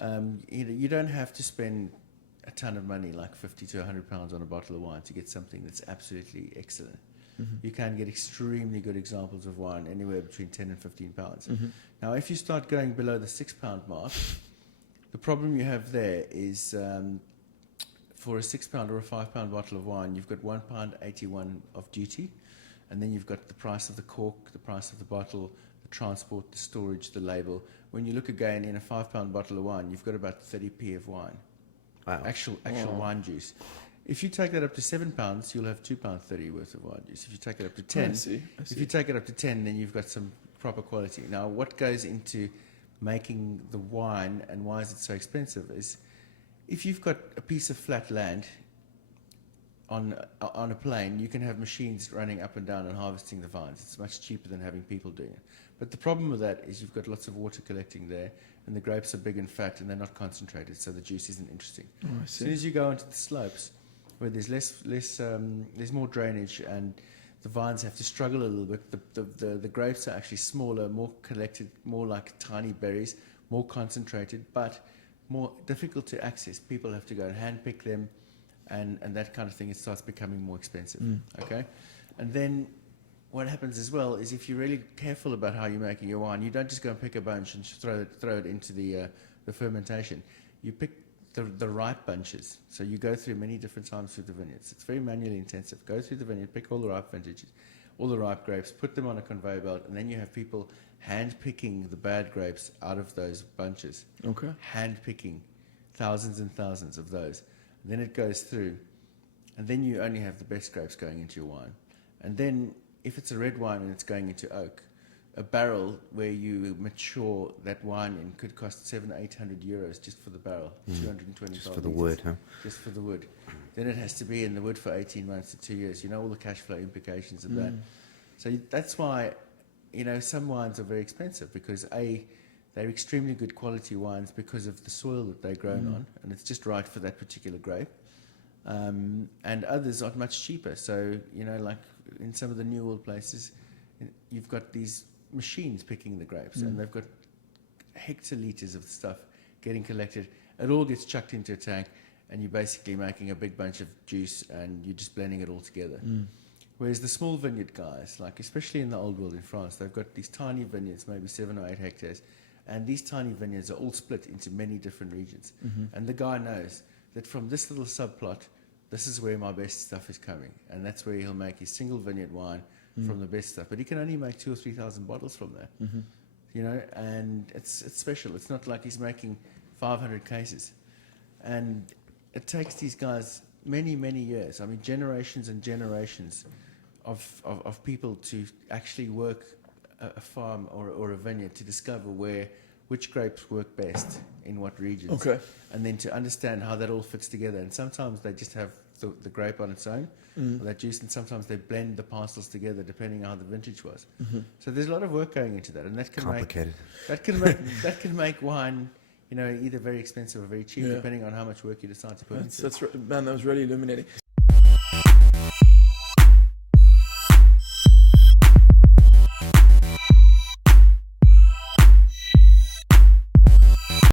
You don't have to spend a ton of money, like 50 to 100 pounds on a bottle of wine to get something that's absolutely excellent. You can get extremely good examples of wine anywhere between 10 and 15 pounds. Now, if you start going below the £6 mark, the problem you have there is for a £6 or a £5 bottle of wine, you've got £1.81 of duty, and then you've got the price of the cork, the price of the bottle, the transport, the storage, the label. When you look again in a £5 bottle of wine, you've got about 30p of wine. Wow. Actual wine juice. If you take that up to £7, you'll have £2.30 worth of wine juice. If you take it up to 10, I see. if you take it up to 10, then you've got some proper quality. Now, what goes into making the wine and why is it so expensive is if you've got a piece of flat land on a plain, you can have machines running up and down and harvesting the vines. It's much cheaper than having people doing it. But the problem with that is you've got lots of water collecting there, and the grapes are big and fat, and they're not concentrated, so the juice isn't interesting. As soon as you go into the slopes, where there's there's more drainage, and the vines have to struggle a little bit. The grapes are actually smaller, more collected, more like tiny berries, more concentrated, but more difficult to access. People have to go and hand pick them, and that kind of thing. It starts becoming more expensive. Okay, and then what happens as well is if you're really careful about how you're making your wine, you don't just go and pick a bunch and throw it into the fermentation. You pick the ripe bunches. So you go through many different times through the vineyards. It's very manually intensive. Go through the vineyard, pick all the ripe vintages, all the ripe grapes, put them on a conveyor belt, and then you have people hand picking the bad grapes out of those bunches. Okay. Hand picking thousands and thousands of those. And then it goes through, and then you only have the best grapes going into your wine. And then if it's a red wine and it's going into oak, a barrel where you mature that wine in could cost 700-800 euros just for the barrel, 225 Just for the wood, huh? Just for the wood. Then it has to be in the wood for 18 months to 2 years. You know all the cash flow implications of that. So that's why, some wines are very expensive because they're extremely good quality wines because of the soil that they're grown on, and it's just right for that particular grape. And others are much cheaper. So, like in some of the New World places, you've got these machines picking the grapes, and they've got hectolitres of stuff getting collected. It all gets chucked into a tank, and you're basically making a big bunch of juice, and you're just blending it all together. Whereas the small vineyard guys, like especially in the old world in France, they've got these tiny vineyards, maybe 7 or 8 hectares, and these tiny vineyards are all split into many different regions. And the guy knows that from this little subplot, this is where my best stuff is coming, and that's where he'll make his single vineyard wine from the best stuff. But he can only make 2,000 or 3,000 bottles from that, and it's special. It's not like he's making 500 cases, and it takes these guys many, many years. I mean, generations and generations of people to actually work a farm or a vineyard to discover which grapes work best in what regions. Okay. And then to understand how that all fits together. And sometimes they just have the grape on its own, or that juice, and sometimes they blend the parcels together depending on how the vintage was. So there's a lot of work going into that, and that can Complicated. that can make wine, either very expensive or very cheap, depending on how much work you decide to put into it. Man, that was really illuminating.